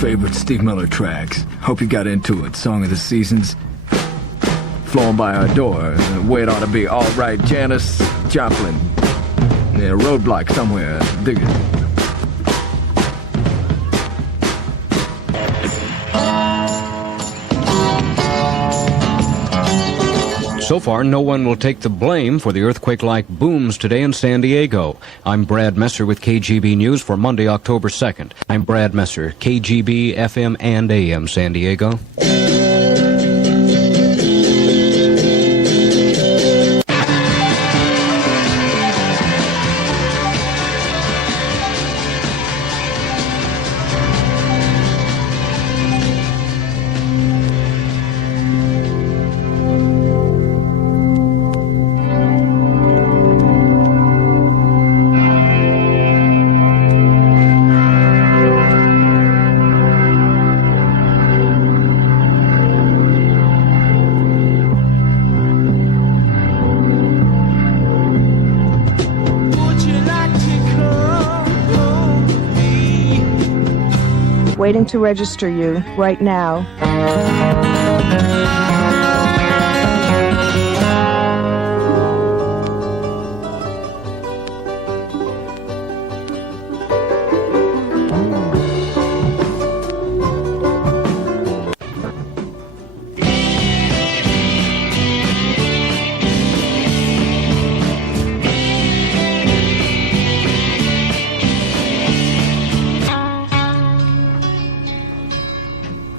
Favorite Steve Miller tracks. Hope you got into it. Song of the Seasons. Flowing by our door. The way it ought to be. All right, Janis Joplin. Yeah, Roadblock somewhere. Dig it. So far, no one will take the blame for the earthquake-like booms today in San Diego. I'm Brad Messer with KGB News for Monday, October 2nd. I'm Brad Messer, KGB, FM, and AM San Diego. Waiting to register you right now.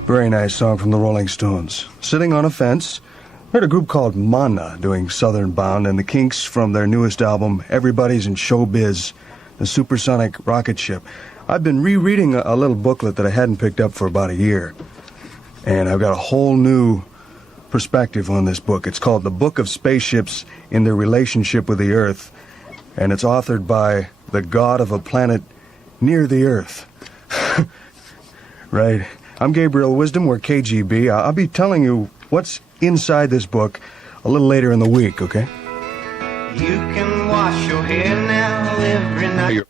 Very nice song from the Rolling Stones. Sitting on a Fence. Heard a group called Mana doing Southern Bound, and the Kinks from their newest album, Everybody's in Showbiz, the supersonic rocket ship. I've been rereading a little booklet that I hadn't picked up for about a year, and I've got a whole new perspective on this book. It's called The Book of Spaceships in Their Relationship with the Earth, and it's authored by the god of a planet near the Earth. Right. I'm Gabriel Wisdom, we're KGB. I'll be telling you what's inside this book a little later in the week, okay? You can wash your hair now every night.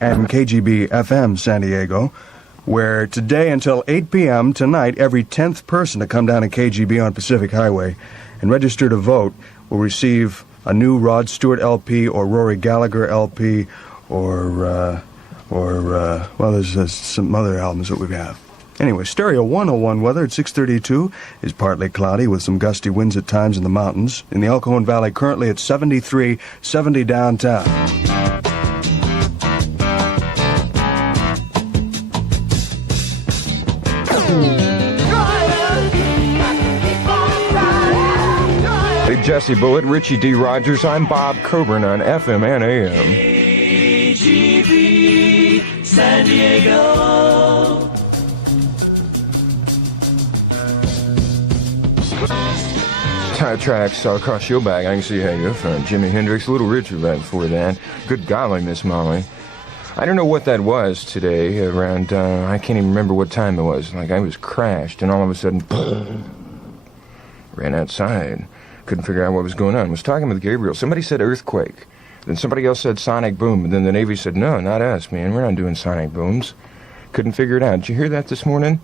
And KGB FM San Diego, where today until 8 p.m. tonight, every 10th person to come down to KGB on Pacific Highway and register to vote will receive a new Rod Stewart LP or Rory Gallagher LP or there's some other albums that we have. Anyway, Stereo 101 weather at 6:32 is partly cloudy with some gusty winds at times in the mountains. In the El Cajon Valley, currently at 73, 70 downtown. Hey, Jesse Bullitt, Richie D. Rogers. I'm Bob Coburn on FM and AM. KGB, San Diego. Tire tracks all across your back. I can see how you're from. Jimi Hendrix, Little Richard right before that. Good golly, Miss Molly. I don't know what that was today around, I can't even remember what time it was. Like I was crashed and all of a sudden, ran outside. Couldn't figure out what was going on. I was talking with Gabriel. Somebody said earthquake. Then somebody else said sonic boom. And then the Navy said, no, not us, man. We're not doing sonic booms. Couldn't figure it out. Did you hear that this morning?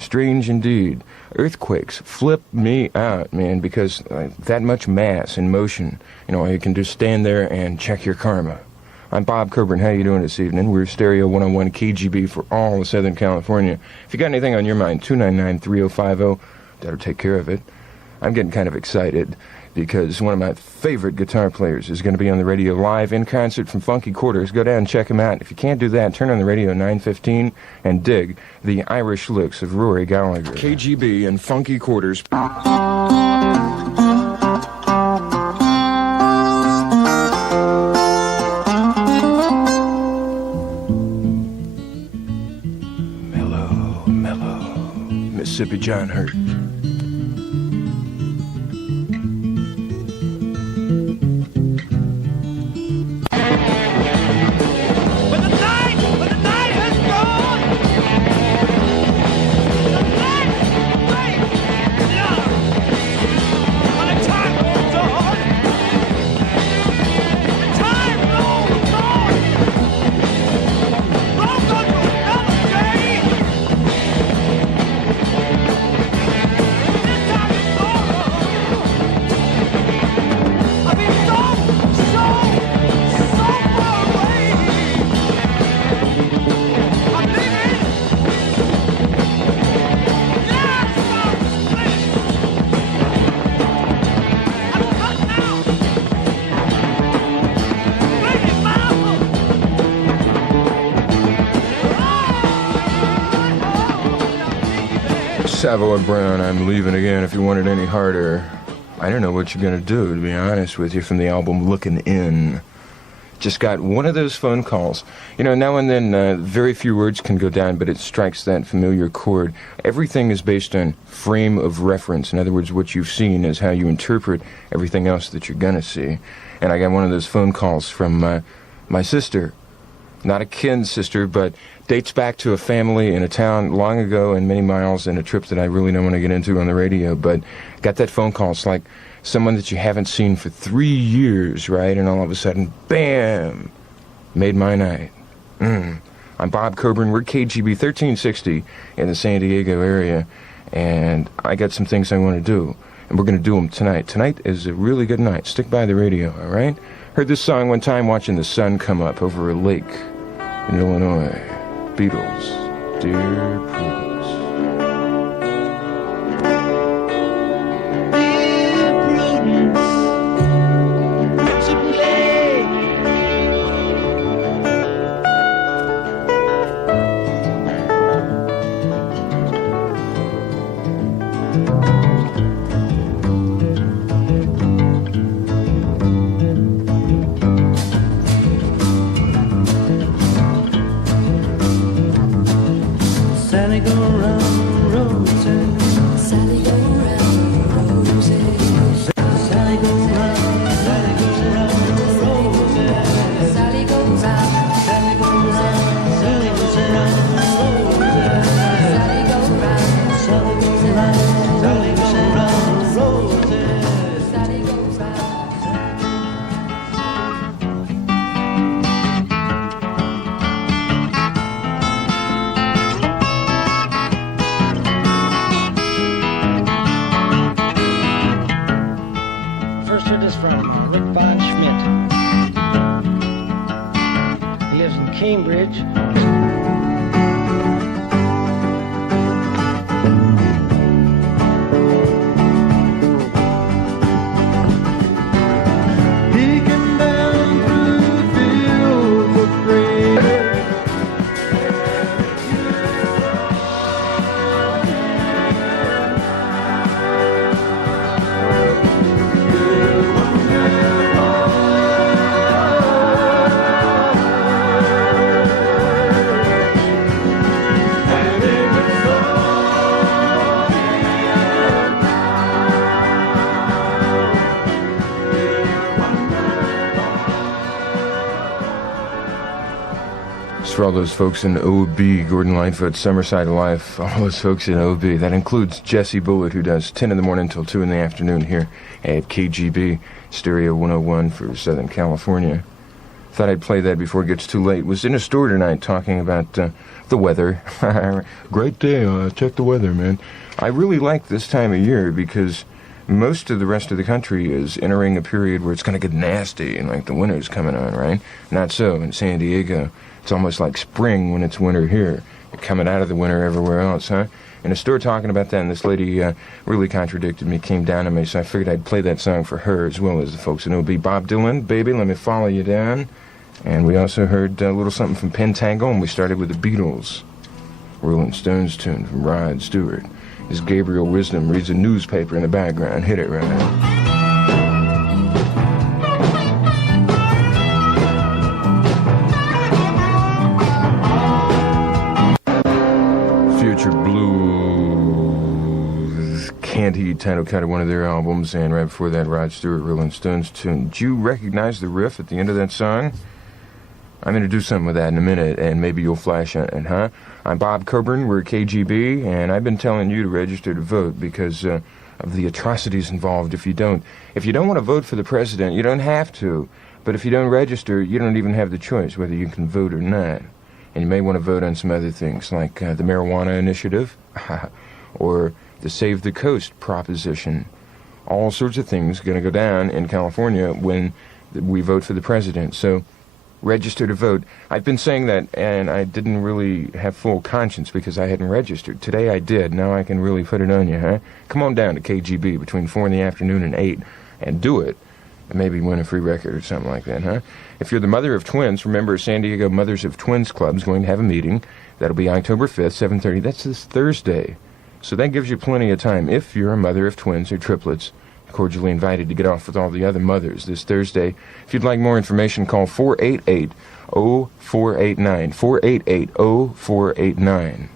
Strange indeed. Earthquakes flip me out, man, because that much mass in motion, you can just stand there and check your karma. I'm Bob Coburn. How you doing this evening? We're Stereo 101 KGB for all of Southern California. If you got anything on your mind, 299-3050. That'll take care of it. I'm getting kind of excited because one of my favorite guitar players is going to be on the radio live in concert from Funky Quarters. Go down and check him out. If you can't do that, turn on the radio 915 and dig the Irish licks of Rory Gallagher. KGB and Funky Quarters. Mellow, mellow. Mississippi John Hurt. Time rolls on. Savoy Brown, I'm leaving again if you want it any harder. I don't know what you're gonna do, to be honest with you, from the album Looking In. Just got one of those phone calls. You know, now and then, very few words can go down, but it strikes that familiar chord. Everything is based on frame of reference. In other words, what you've seen is how you interpret everything else that you're gonna see. And I got one of those phone calls from my sister. Not a kin sister, but dates back to a family in a town long ago and many miles, and a trip that I really don't want to get into on the radio. But got that phone call. It's like someone that you haven't seen for 3 years, right? And all of a sudden, bam, made my night. I'm Bob Coburn. We're KGB 1360 in the San Diego area, and I got some things I want to do, and we're going to do them tonight. Tonight is a really good night. Stick by the radio, all right? Heard this song one time watching the sun come up over a lake in Illinois. Beatles, Dear Prudence. Sally go round the roses. Sally go round the roses. Sally go round. Sally go round the roses. Sally go round. Sally go round. Sally goes around the roses. Sally go round. Sally goes around. Sally goes around the roses. Sally goes round. From Rick Von Schmidt. He lives in Cambridge. Peeking down through fields of grain. For all those folks in OB, Gordon Lightfoot, Summerside Life, all those folks in OB. That includes Jesse Bullitt, who does 10 in the morning till 2 in the afternoon here at KGB, Stereo 101 for Southern California. Thought I'd play that before it gets too late. Was in a store tonight talking about the weather. Great day, check the weather, man. I really like this time of year because most of the rest of the country is entering a period where it's going to get nasty and like the winter's coming on, right? Not so in San Diego. It's almost like spring when it's winter here. You're coming out of the winter everywhere else, huh? In a store talking about that, and this lady really contradicted me, came down to me, so I figured I'd play that song for her as well as the folks in OB. Bob Dylan, Baby, Let Me Follow You Down. And we also heard a little something from Pentangle, and we started with the Beatles. Rolling Stones tune from Rod Stewart. As Gabriel Wisdom reads a newspaper in the background. Hit it right now. Future Blues, Can't Heat, title cut of one of their albums, and right before that, Rod Stewart, Rolling Stones tune. Do you recognize the riff at the end of that song? I'm going to do something with that in a minute, and maybe you'll flash on it, huh? I'm Bob Coburn, we're KGB, and I've been telling you to register to vote because of the atrocities involved if you don't. If you don't want to vote for the president, you don't have to, but if you don't register, you don't even have the choice whether you can vote or not. And you may want to vote on some other things, like the marijuana initiative, or the Save the Coast proposition. All sorts of things going to go down in California when we vote for the president. So register to vote. I've been saying that, and I didn't really have full conscience because I hadn't registered. Today I did. Now I can really put it on you, huh? Come on down to KGB between 4 in the afternoon and 8 and do it. And maybe win a free record or something like that, huh? If you're the mother of twins, remember San Diego Mothers of Twins Club is going to have a meeting. That'll be October 5th, 7:30. That's this Thursday. So that gives you plenty of time. If you're a mother of twins or triplets, cordially invited to get off with all the other mothers this Thursday. If you'd like more information, call 488-0489, 488-0489,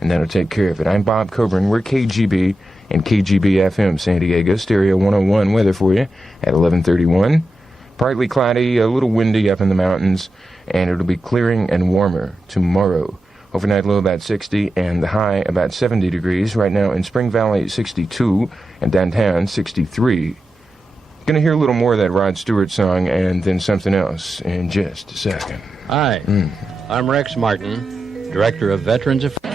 and that'll take care of it. I'm Bob Coburn. We're KGB and KGB FM San Diego, Stereo 101 weather for you at 11:31. Partly cloudy, a little windy up in the mountains, and it'll be clearing and warmer tomorrow. Overnight low about 60 and the high about 70 degrees. Right now in Spring Valley 62 and downtown 63. Gonna hear a little more of that Rod Stewart song and then something else in just a second. Hi, I'm Rex Martin, Director of Veterans Affairs.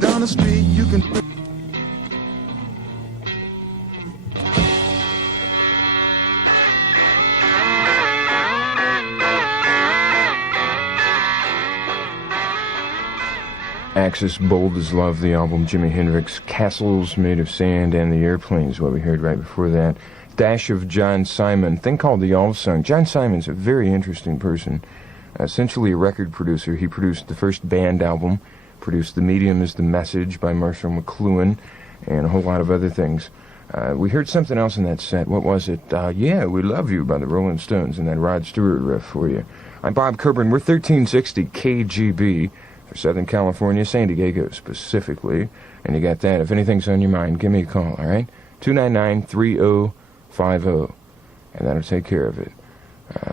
Down the street you can Axis, Bold as Love, the album, Jimi Hendrix, Castles Made of Sand, and the Airplanes, what we heard right before that. Dash of John Simon, thing called the All Song. John Simon's a very interesting person, essentially a record producer. He produced the first band album, produced The Medium is the Message by Marshall McLuhan, and a whole lot of other things. We heard something else in that set. What was it? Yeah, We Love You by the Rolling Stones, and that Rod Stewart riff for you. I'm Bob Coburn. We're 1360 KGB for Southern California, San Diego specifically. And you got that. If anything's on your mind, give me a call, all right? 299-3050, and that'll take care of it.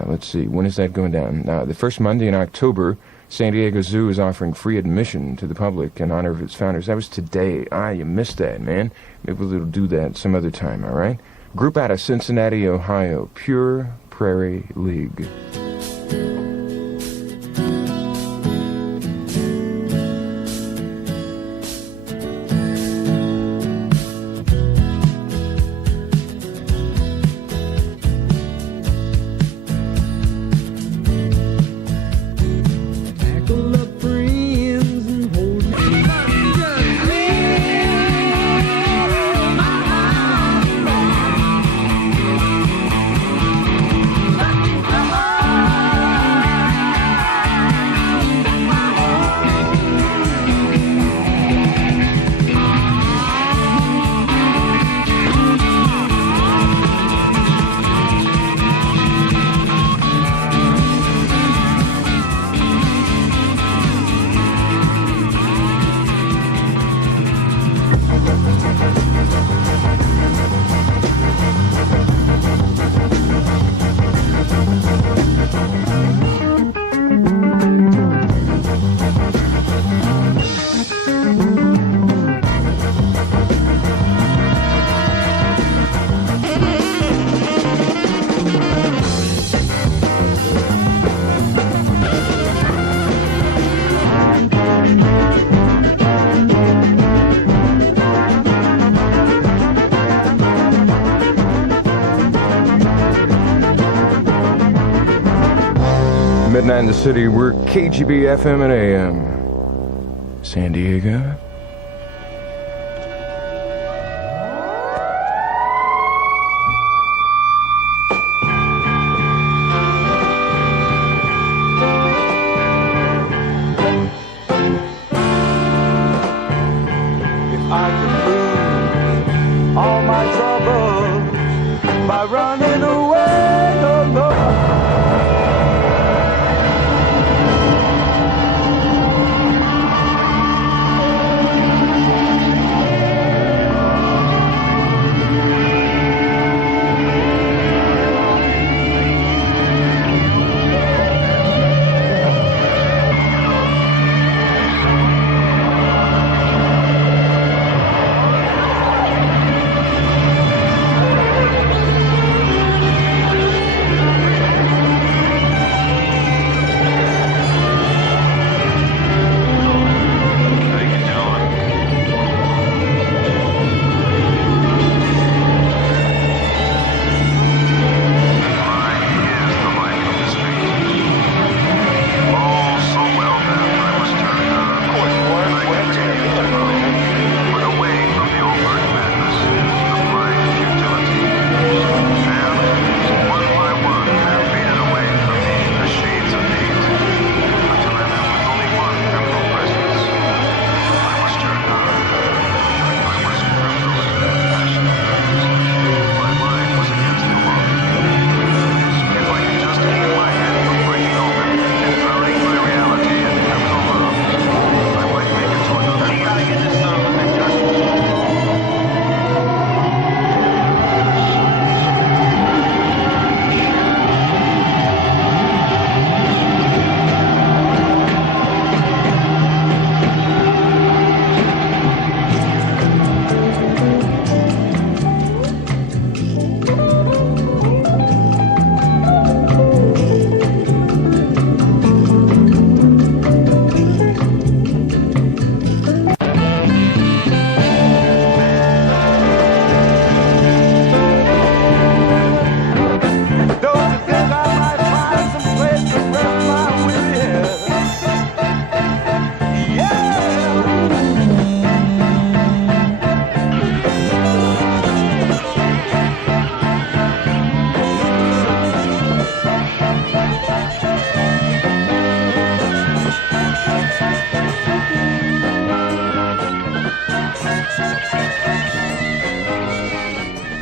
Let's see, when is that going down? The first Monday in October, San Diego Zoo is offering free admission to the public in honor of its founders. That was today. You missed that, man. Maybe we'll do that some other time, all right? Group out of Cincinnati, Ohio, Pure Prairie League. 9 the city. We're KGB FM and AM. San Diego. I could lose all my troubles by running away. No, no.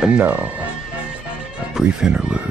And now, a brief interlude.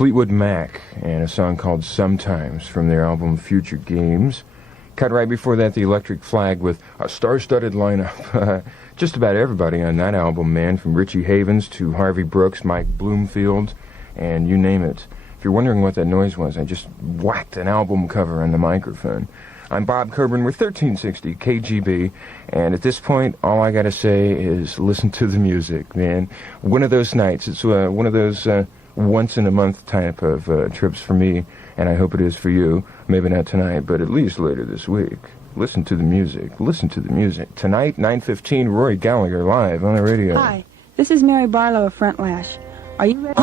Fleetwood Mac and a song called Sometimes from their album Future Games. Cut right before that, the Electric Flag with a star-studded lineup. Just about everybody on that album, man, from Richie Havens to Harvey Brooks, Mike Bloomfield, and you name it. If you're wondering what that noise was, I just whacked an album cover on the microphone. I'm Bob Coburn with 1360 KGB, and at this point, all I gotta say is listen to the music, man. One of those nights. It's one of those once-in-a-month type of trips for me, and I hope it is for you. Maybe not tonight, but at least later this week. Listen to the music. Listen to the music. Tonight, 9:15, Roy Gallagher live on the radio. Hi, this is Mary Barlow of Front Lash. Are you ready?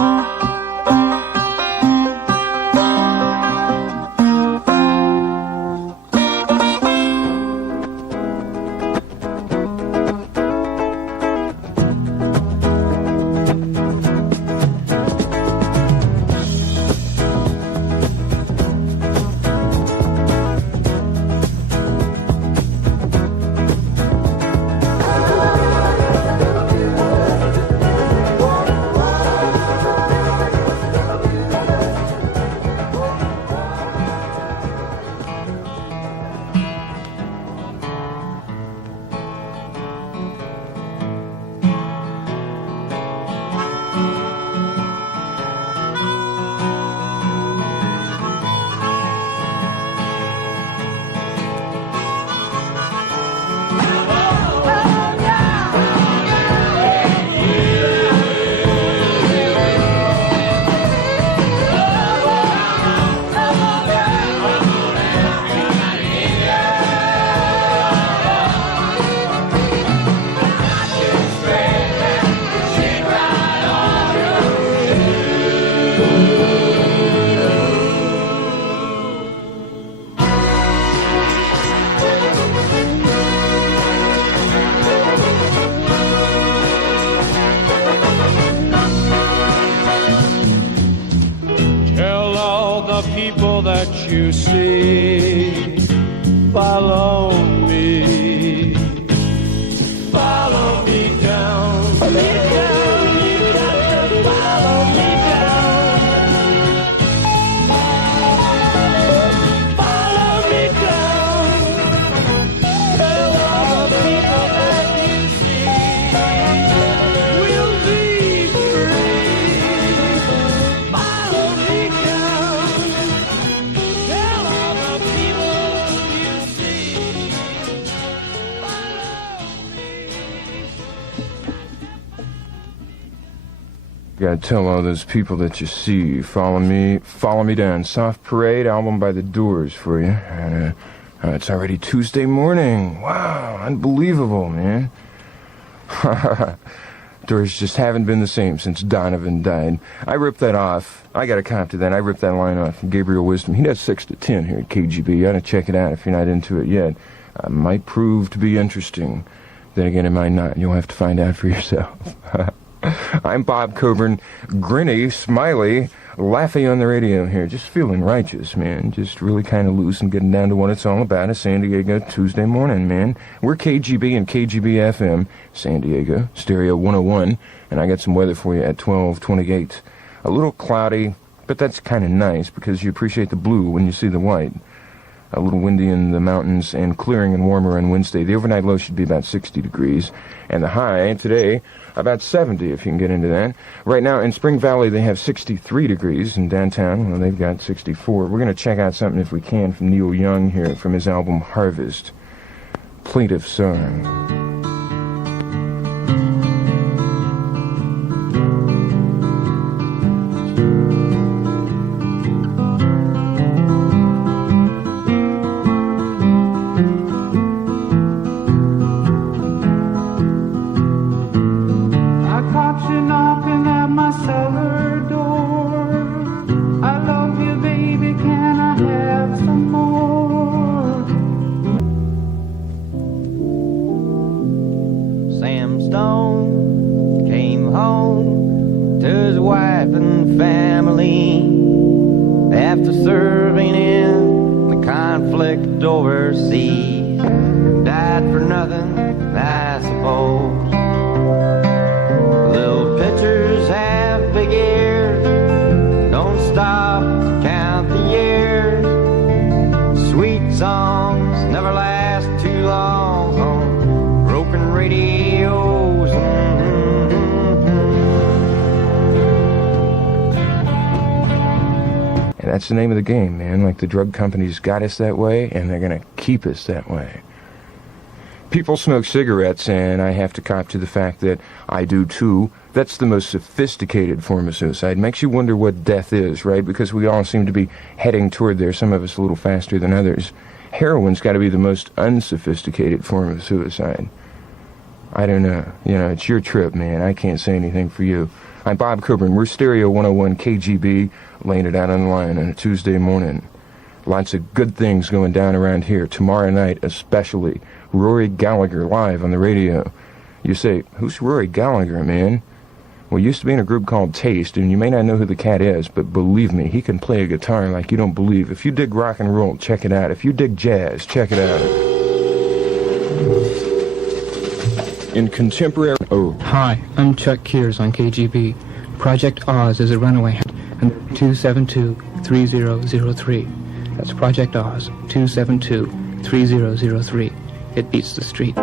You see, follow me down, you got to follow me down, tell all the people that you see, we'll be free, follow me down. Tell all the people you see, follow me. Gotta tell all those people that you see, follow me down. Soft Parade, album by The Doors for you. And it's already Tuesday morning. Wow, unbelievable, man. Doors just haven't been the same since Donovan died. I ripped that off. I got a cop to that. I ripped that line off from Gabriel Wisdom. He does 6 to 10 here at KGB. You ought to check it out if you're not into it yet. Might prove to be interesting. Then again, it might not. You'll have to find out for yourself. I'm Bob Coburn, grinny, smiley, laughing on the radio here, just feeling righteous, man. Just really kind of loose and getting down to what it's all about. A San Diego Tuesday morning, man. We're KGB and KGB FM, San Diego, Stereo 101, and I got some weather for you at 12:28. A little cloudy, but that's kind of nice because you appreciate the blue when you see the white. A little windy in the mountains and clearing and warmer on Wednesday. The overnight low should be about 60 degrees. And the high today, about 70 if you can get into that. Right now in Spring Valley, they have 63 degrees. In downtown, well, they've got 64. We're going to check out something, if we can, from Neil Young here from his album Harvest. Plaintive Song. Little pitchers have big ears, don't That's the name of the game, man. Like, the drug companies got us that way, and they're going to keep us that way. People smoke cigarettes, and I have to cop to the fact that I do too. That's the most sophisticated form of suicide. Makes you wonder what death is, right? Because we all seem to be heading toward there, some of us a little faster than others. Heroin's got to be the most unsophisticated form of suicide. I don't know. You know, it's your trip, man. I can't say anything for you. I'm Bob Coburn. We're Stereo 101 KGB, laying it out on the line on a Tuesday morning. Lots of good things going down around here. Tomorrow night, especially, Rory Gallagher live on the radio. You say, who's Rory Gallagher, man? Well, he used to be in a group called Taste, and you may not know who the cat is, but believe me, he can play a guitar like you don't believe. If you dig rock and roll, check it out. If you dig jazz, check it out. In contemporary... Oh. Hi, I'm Chuck Kears on KGB. Project Oz is a runaway and 272-3003. That's Project Oz, 272-3003. It beats the street.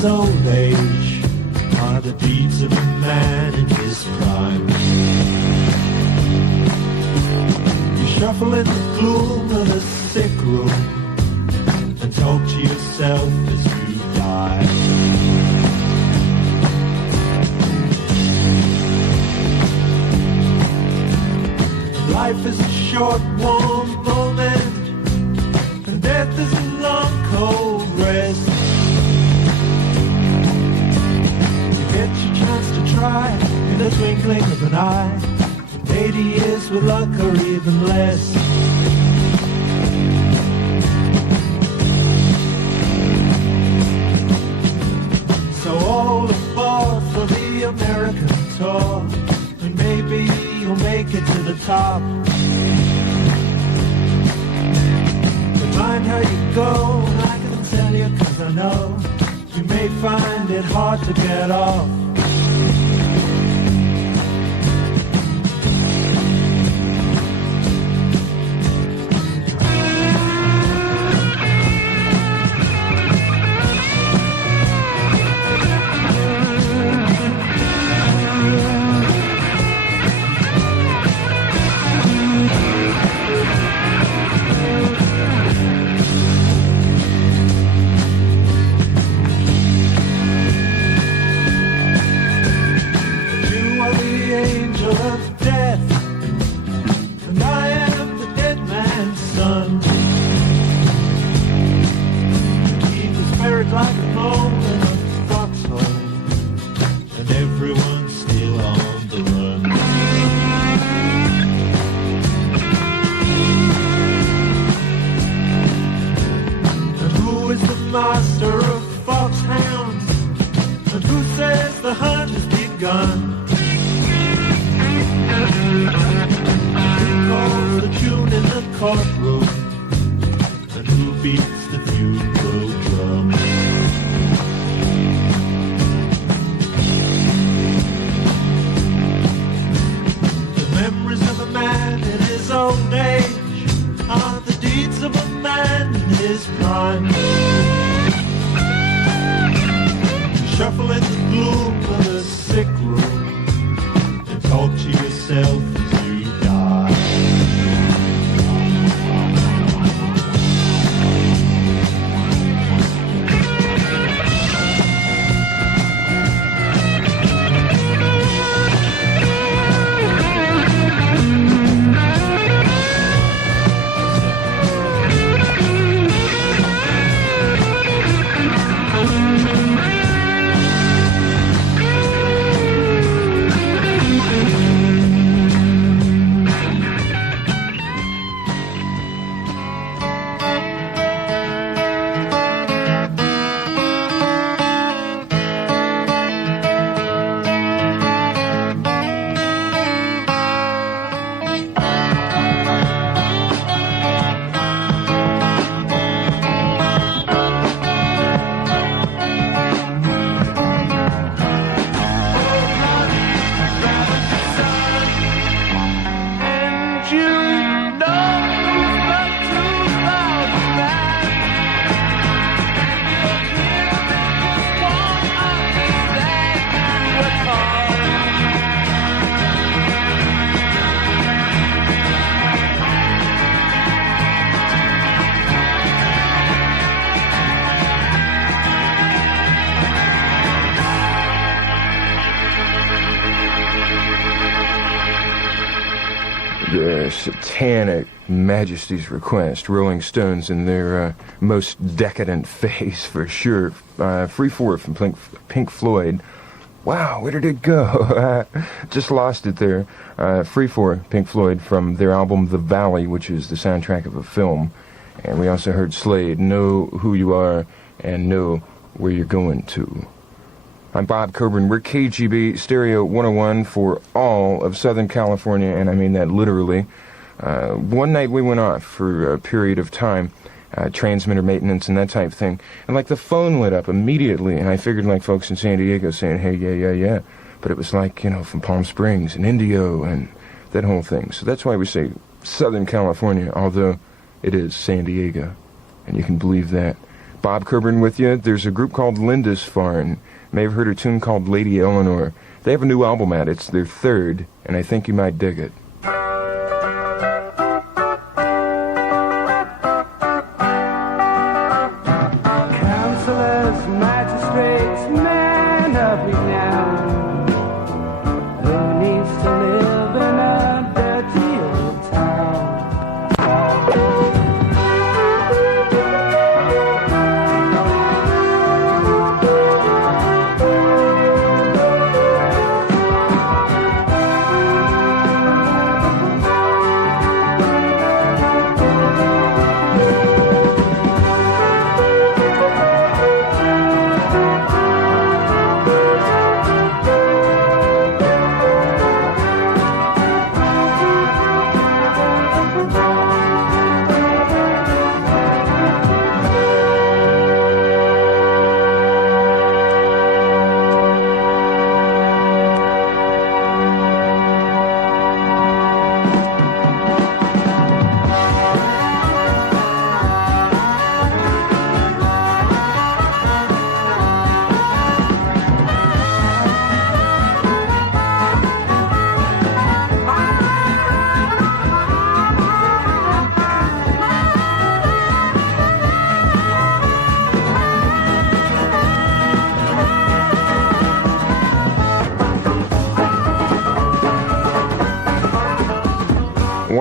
his old age are the deeds of a man in his prime. You shuffle in the gloom of a sick room and talk to yourself as you die. die. Life is a short, warm moment, and death is a long, cold rest. You get your chance to try in the twinkling of an eye. 80 years with luck or even less. So all aboard for the American tour, and maybe you'll make it to the top. But mind how you go, I can tell you 'cause I know you may find it hard to get off. Master of foxhounds, and who says the hunt has begun? Who calls the tune in the courtroom, and who beats the funeral drum? The memories of a man in his old age are the deeds of a man in his prime. Shuffle in the gloom of the sick room and talk to yourself as you die. The Satanic Majesty's Request, Rolling Stones in their most decadent phase for sure. Free Four from Pink Floyd. Wow, where did it go? Just lost it there. Free Four, Pink Floyd, from their album The Valley, which is the soundtrack of a film. And we also heard Slade, Know Who You Are and Know Where You're Going To. I'm Bob Coburn. We're KGB Stereo 101 for all of Southern California, and I mean that literally. One night we went off for a period of time, transmitter maintenance and that type of thing, and like the phone lit up immediately, and I figured like folks in San Diego saying, hey, yeah, but it was like, you know, from Palm Springs and Indio and that whole thing. So that's why we say Southern California, although it is San Diego, and you can believe that. Bob Coburn with you. There's a group called Lindisfarne. May have heard a tune called Lady Eleanor. They have a new album out. It's their third, and I think you might dig it. Councilors, help me now? Who needs to live in a dirty old town?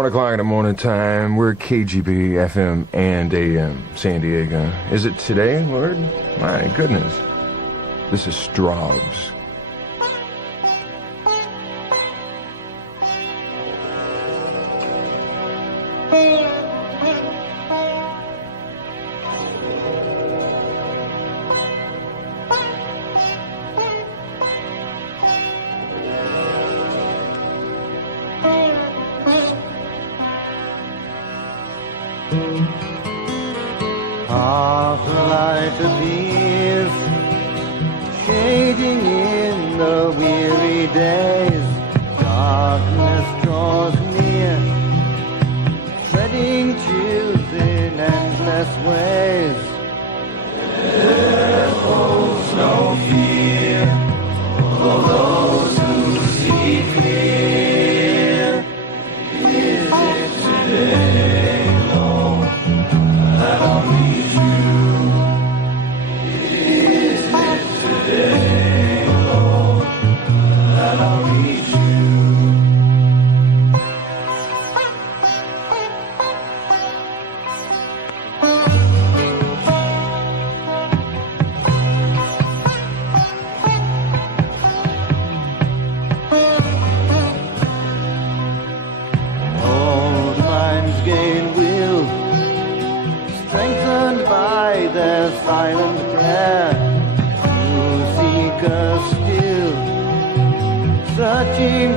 O'clock in the morning time. We're KGB FM and AM San Diego. Is it today, Lord? My goodness. This is Straubs. Half the light appears, shading in the weary days. Darkness draws near, treading truth in endless ways. There holds no fear for those who see clear. Is it today, Lord, that I'll meet you? Is it today, Lord, that I'll meet you? Old minds gain will, strengthened by their silent prayer. Who seek us still, searching